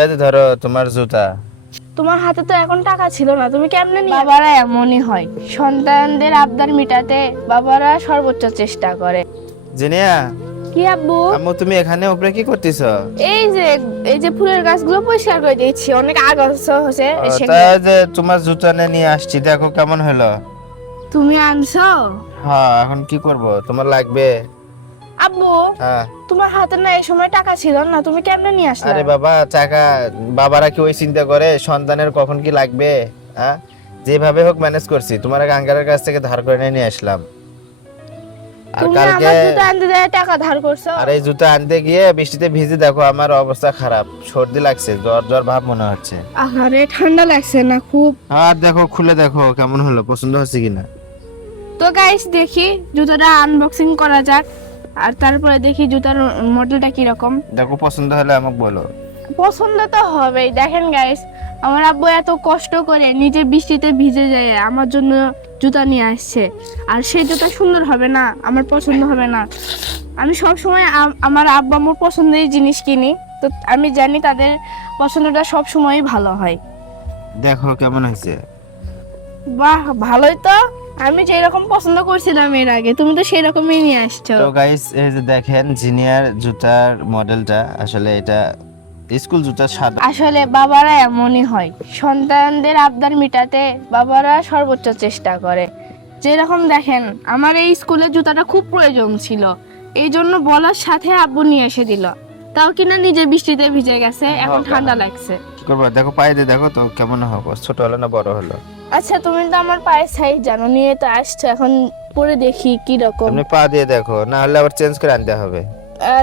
এই যে ধরো তোমার জুতা। তোমার হাতে তো এখন টাকা ছিল না, তুমি কেমনে নিয়ে? বাবারা এমনই হয়, সন্তানদের আবদার মিটাতে বাবারা সর্বোচ্চ চেষ্টা করে। জিনিয়া, কি আব্বু? আম্মু তুমি এখানে উপরে কি করতেছো? এই যে ফুলের গাছগুলো পরিষ্কার করে দিয়েছি, অনেক আগাছা হয়েছে তাই যে তোমার জুতা নিয়ে আসছি, দেখো কেমন হলো। তুমি আনছো? হ্যাঁ, এখন কি করব, তোমার লাগবে। আব্বু, হ্যাঁ। তোমার হাতে না এই সময় টাকা ছিল না, তুমি কেমনে নিয়ে আসলে? আরে বাবা, টাকা বাবারা কি ওই চিন্তা করে সন্তানের কখন কি লাগবে? হ্যাঁ, যেভাবে হোক ম্যানেজ করছি, তোমার আঙ্কেলের কাছ থেকে ধার করে নিয়ে আসলাম। আর তুমি কালকে আমার জুতা আনতে যায় টাকা ধার করছো? আর এই জুতা আনতে গিয়ে বৃষ্টিতে ভিজে দেখো আমার অবস্থা খারাপ, সর্দি লাগছে, জ্বর জ্বর ভাব মনে হচ্ছে। আরে ঠান্ডা লাগছে না খুব? আর দেখো, খুলে দেখো কেমন হলো, পছন্দ হচ্ছে কিনা। তো গাইস, দেখি জুতোটা আনবক্সিং করা যাক, আর তারপরে দেখি জুতার মডেলটা কি রকম। দেখো পছন্দ হলে আমাকে বলো। পছন্দ তো হবেই। দেখেন গাইস, আমার আব্বু এত কষ্ট করে নিজে বৃষ্টিতে ভিজে যায় আমার জন্য জুতা নিয়ে আসছে, আর সেই জুতা সুন্দর হবে না, আমার পছন্দ হবে না। আমি সব সময় আমার আব্বু আম্মুর পছন্দের জিনিস কিনি, তো আমি জানি তাদের পছন্দটা সব সময়ই ভালো হয়। দেখো কেমন হয়েছে। বাহ, ভালোই তো। আমি যেই রকম পছন্দ করছিলাম এর আগে, তুমি তো সেই রকমই নিয়ে আসছো। তো গাইস, এই যে দেখেন জিনিয়ার জুতার মডেলটা, আসলে এটা স্কুল জুতা, সাদা। আসলে বাবারা এমনই হয়, সন্তানদের আবদার মিটাতে বাবারা সর্বোচ্চ চেষ্টা করে। যেরকম দেখেন, আমার এই স্কুলে জুতাটা খুব প্রয়োজন ছিল, এই জন্য বলার সাথে আব্বু নিয়ে এসে দিল। তাও কিনা নিজে বৃষ্টিতে ভিজে গেছে, এখন ঠান্ডা লাগছে। কি করবো, দেখো পায়ে দিয়ে দেখো তো কেমন হবে, ছোট হলো না বড় হলো। আচ্ছা, তুমি তো আমার পায়ের সাইজ জানো, নিয়ে তো আসছো, এখন পরে দেখি কি রকম। তুমি পা দিয়ে দেখো, না হলে আবার চেঞ্জ করে আনতে হবে।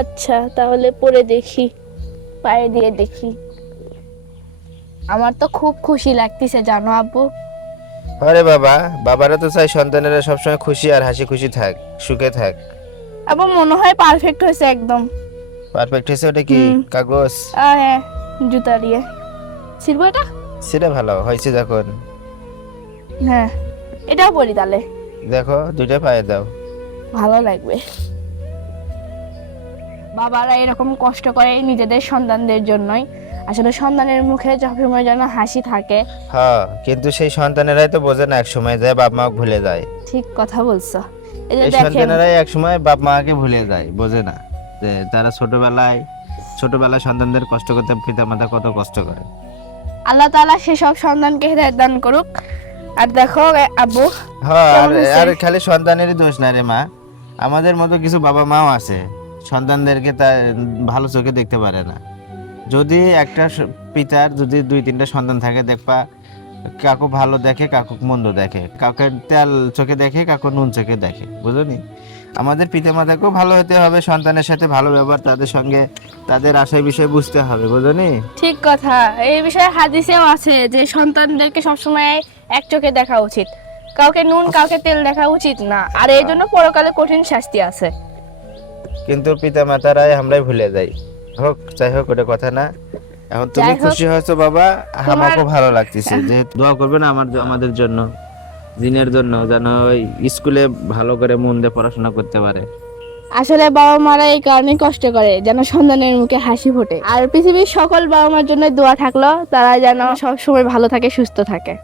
আচ্ছা, তাহলে পরে দেখি, পায়ে দিয়ে দেখি। আমার তো খুব খুশি লাগতেছে জানো আব্বু। আরে বাবা, বাবারা তো চাই সন্তানেরা সবসময় খুশি আর হাসি খুশি থাক, সুখে থাক। আব্বু মনে হয় পারফেক্ট হয়েছে একদম। পারফেক্ট হয়েছে। ওটা কি কাগজ? হ্যাঁ, জুতা দিয়ে ছিড়বো এটা। সেটা ভালো হয়েছে যখন। হ্যাঁ, এটাও পরি তাহলে, দেখো দুইটা পায়ে দাও। ভালো লাগবে। বাবারা এরকম কষ্ট করে নিজেদের সন্তানদের জন্যই, আসলে সন্তানের মুখে সবসময় যেন হাসি থাকে। হ্যাঁ, কিন্তু সেই সন্তানেরাই তো বোঝে না, এক সময় যায় বাপ মা ভুলে যায়। ঠিক কথা বলছো। এই যে এই দেখেন, সন্তানেরাই এক সময় বাপ মাকে ভুলে যায়, বোঝে না যে তারা ছোটবেলায় সন্তানদের কষ্ট করতে পিতা মাতা কত কষ্ট করে। আল্লাহ তাআলা সেসব সন্তানকে হেদায়েত দান করুক। আর দেখো আব্বু, হ্যাঁ, কেমন হয়েছে? আর খালি সন্তানেরই দোষ না রে মা, আমাদের মতো কিছু বাবা মাও আছে সন্তানদেরকে তার ভালো চোখে দেখতে পারে না। যদি একটা পিতার যদি 2-3টা সন্তান থাকে, দেখবা কাকু ভালো দেখে, কাকু মন্দ দেখে, কাউকে তেল চোখে দেখে, কাকু নুন চোখে দেখে, বুঝলি? আমাদের পিতা মাতাকেও ভালো হতে হবে, সন্তানের সাথে ভালো ব্যবহার, তাদের সঙ্গে তাদের আশয় বিষয় বুঝতে হবে, বুঝলি? ঠিক কথা। এই বিষয়ে হাদিসেও আছে যে সন্তানদেরকে সবসময় এক চোখে দেখা উচিত, কাউকে নুন কাউকে তেল দেখা উচিত না, আর এই জন্য পরকালে কঠিন শাস্তি আছে। কিন্তু পিতা মাতারাই আমরাই ভুলে যাই। হোক, যাই হোক, ওটা কথা না। এখন তুমি যাই হোক, খুশি হয়েছো বাবা, আমাকেও ভালো লাগতেছে। হ্যাঁ। যেহেতু দোয়া করবেন আমাদের জন্য, জিনের জন্য, যেন ওই স্কুলে ভালো করে মন দিয়ে পড়াশোনা করতে পারে। আসলে বাবা মারা এই কারণে কষ্ট করে যেন সন্তানের মুখে হাসি ফোটে। আর পৃথিবীর সকল বাবা মার জন্য দোয়া থাকলো, তারা যেন সব সময় ভালো থাকে, সুস্থ থাকে।